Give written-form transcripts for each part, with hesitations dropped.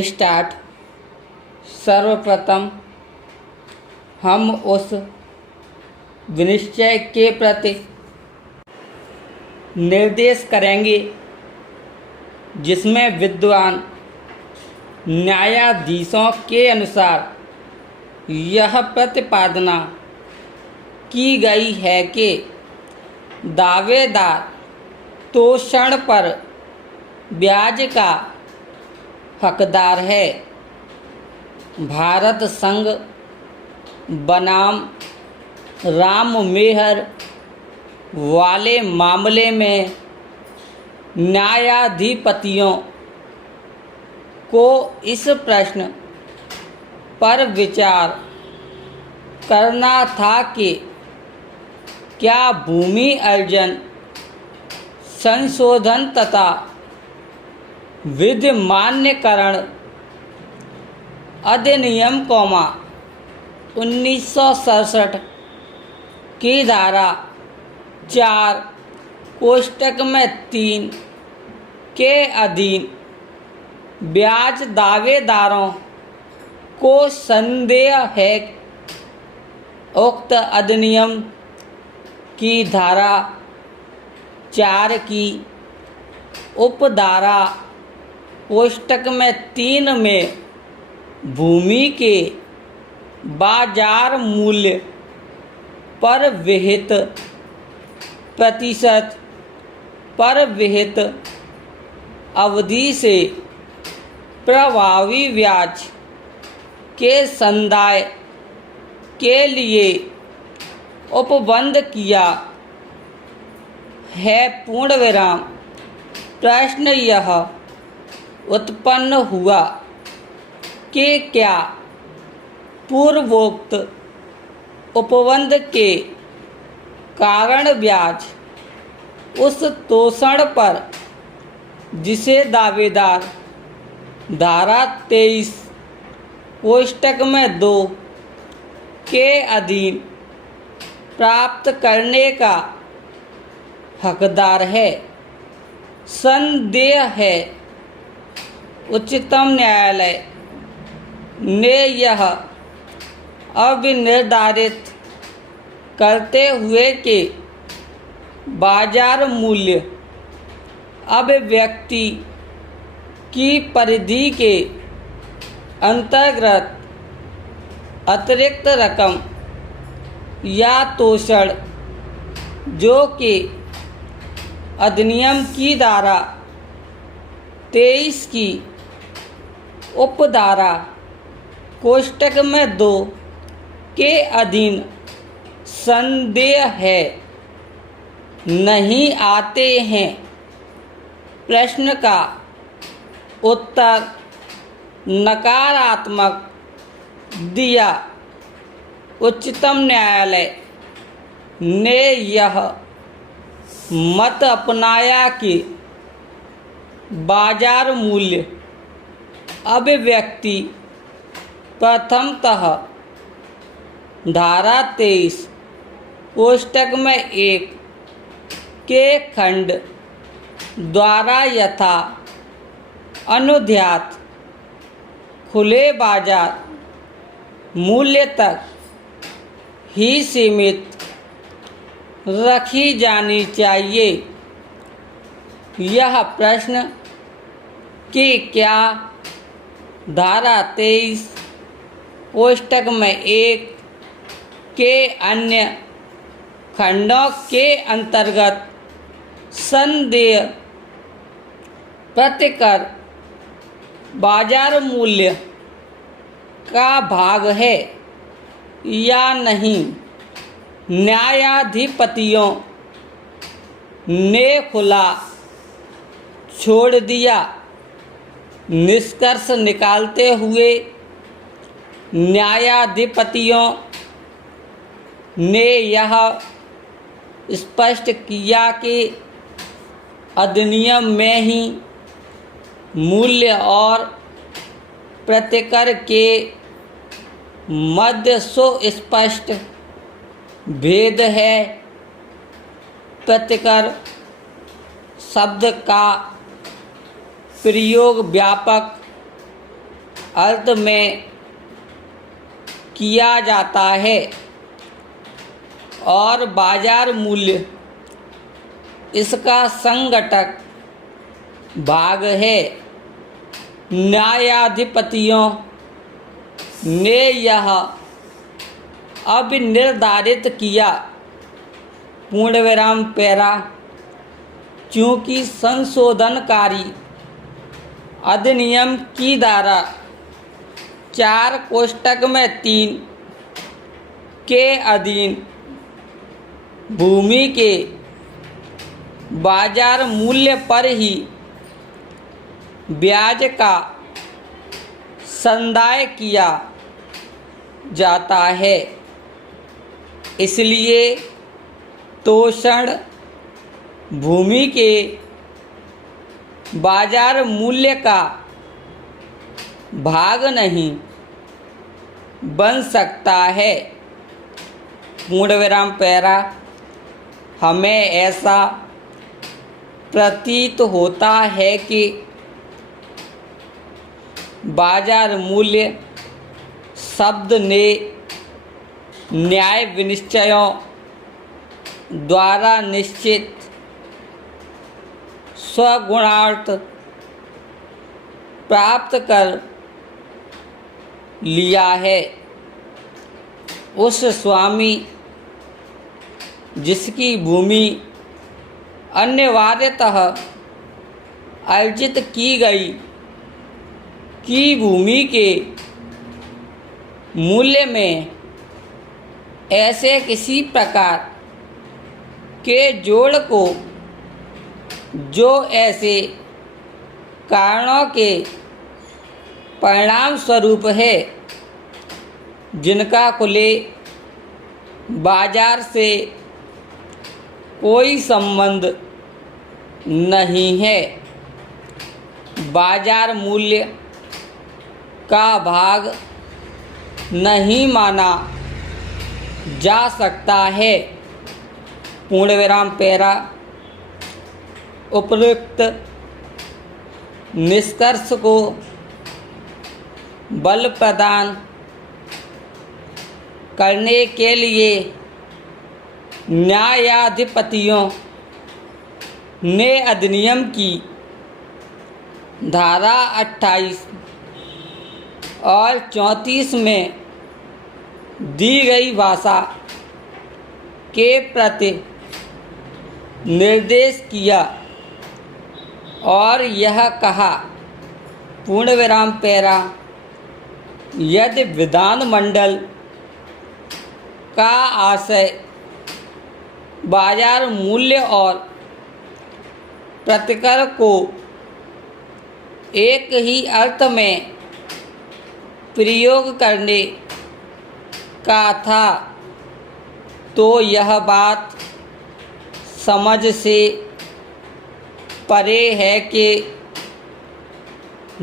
Start. सर्वप्रथम हम उस विनिश्चय के प्रति निर्देश करेंगे जिसमें विद्वान न्यायाधीशों के अनुसार यह प्रतिपादना की गई है कि दावेदार तोषण पर ब्याज का हकदार है। भारत संघ बनाम राम मेहर वाले मामले में न्यायाधिपतियों को इस प्रश्न पर विचार करना था कि क्या भूमि अर्जन संशोधन तथा विधिमान्यकरण अधिनियम 1967 की धारा 4 कोष्टक में 3 के अधीन ब्याज दावेदारों को संदेह है। उक्त अधिनियम की धारा 4 की उपधारा कोष्टक में 3 में भूमि के बाजार मूल्य पर विहित प्रतिशत पर विहित अवधि से प्रभावी ब्याज के संदाय के लिए उपबंध किया है। पूर्ण विराम। प्रश्न यह उत्पन्न हुआ कि क्या पूर्वोक्त उपबंध के कारण ब्याज उस तोषण पर जिसे दावेदार धारा 23 कोष्टक में 2 के अधीन प्राप्त करने का हकदार है, संदेह है। उच्चतम न्यायालय ने यह अविनिर्धारित करते हुए कि बाजार मूल्य अभिव्यक्ति की परिधि के अंतर्गत अतिरिक्त रकम या तोषण जो कि अधिनियम की धारा 23 की उपधारा कोष्टक में 2 के अधीन संदेह है नहीं आते हैं। प्रश्न का उत्तर नकारात्मक दिया। उच्चतम न्यायालय ने यह मत अपनाया कि बाजार मूल्य अभिव्यक्ति प्रथमतः धारा 23 कोष्टक में 1 के खंड द्वारा यथा अनुध्यात खुले बाजार मूल्य तक ही सीमित रखी जानी चाहिए। यह प्रश्न कि क्या धारा 23 कोष्टक में 1 के अन्य खंडों के अंतर्गत संदेह प्रतिकर बाजार मूल्य का भाग है या नहीं, न्यायाधिपतियों ने खुला छोड़ दिया। निष्कर्ष निकालते हुए न्यायाधिपतियों ने यह स्पष्ट किया कि अधिनियम में ही मूल्य और प्रतिकर के मध्य सुस्पष्ट भेद है। प्रतिकर शब्द का प्रयोग व्यापक अर्थ में किया जाता है और बाजार मूल्य इसका संघटक भाग है। न्यायाधिपतियों ने यह अब निर्धारित किया पूर्णविराम पैरा चूँकि संशोधनकारी अधिनियम की धारा 4 कोष्टक में 3 के अधीन भूमि के बाजार मूल्य पर ही ब्याज का संदाय किया जाता है, इसलिए तोषण भूमि के बाजार मूल्य का भाग नहीं बन सकता है। पूर्णविराम पैरा हमें ऐसा प्रतीत होता है कि बाजार मूल्य शब्द ने न्याय विनिश्चयों द्वारा निश्चित स्वगुणार्थ प्राप्त कर लिया है। उस स्वामी जिसकी भूमि अनिवार्यतः अर्जित की गई की भूमि के मूल्य में ऐसे किसी प्रकार के जोड़ को जो ऐसे कारणों के परिणाम स्वरूप है जिनका खुले बाजार से कोई संबंध नहीं है, बाजार मूल्य का भाग नहीं माना जा सकता है। पूर्णविराम पैरा उपयुक्त निष्कर्ष को बल प्रदान करने के लिए न्यायाधिपतियों ने अधिनियम की धारा 28 और 34 में दी गई भाषा के प्रति निर्देश किया और यह कहा पूर्णविराम पैरा यदि विधानमंडल का आशय बाजार मूल्य और प्रतिकर को एक ही अर्थ में प्रयोग करने का था तो यह बात समझ से परे है कि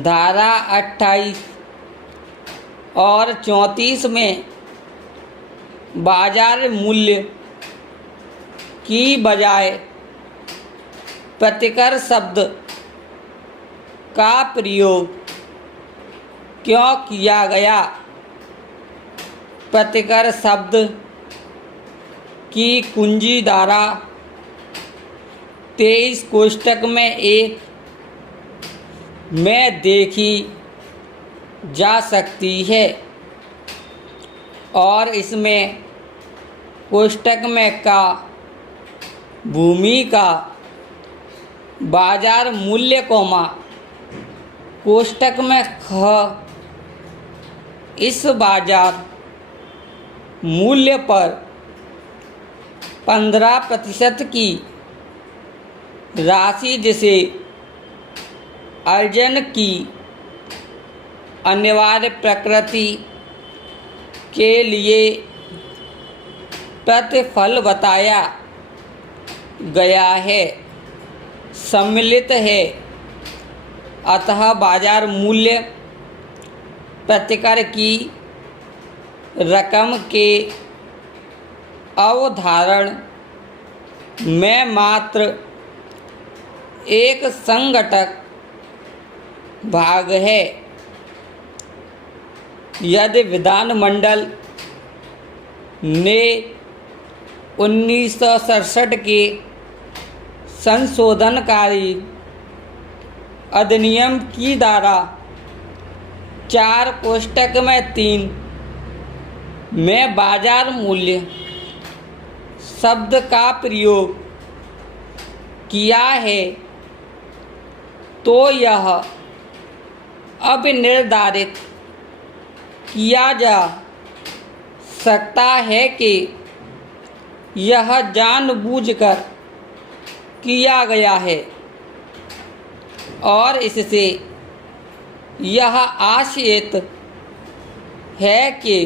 धारा 28 और 34 में बाजार मूल्य की बजाय प्रतिकर शब्द का प्रयोग क्यों किया गया। प्रतिकर शब्द की कुंजी धारा 23 कोष्टक में 1 में देखी जा सकती है और इसमें कोष्टक में का भूमि का बाजार मूल्य कोष्टक में ख इस बाजार मूल्य पर 15% की राशि जिसे अर्जन की अनिवार्य प्रकृति के लिए प्रतिफल बताया गया है सम्मिलित है। अतः बाजार मूल्य प्रतिकर की रकम के अवधारण में मात्र एक संघटक भाग है। यदि विधानमंडल ने 1967 के संशोधनकारी अधिनियम की धारा 4(3) में बाजार मूल्य शब्द का प्रयोग किया है, तो यह अब निर्धारित किया जा सकता है कि यह जानबूझकर किया गया है और इससे यह आशयित है कि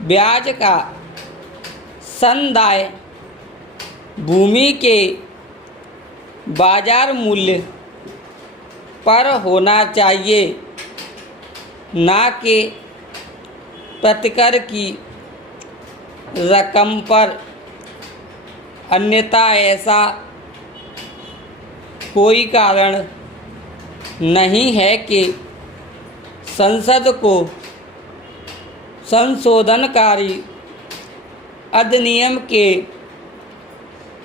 ब्याज का संदाय भूमि के बाजार मूल्य पर होना चाहिए, न कि प्रतिकर की रकम पर। अन्यथा ऐसा कोई कारण नहीं है कि संसद को संशोधनकारी अधिनियम के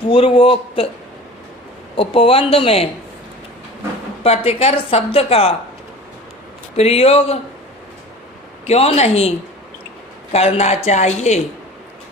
पूर्वोक्त उपबंध में प्रतिकर शब्द का प्रयोग क्यों नहीं करना चाहिए।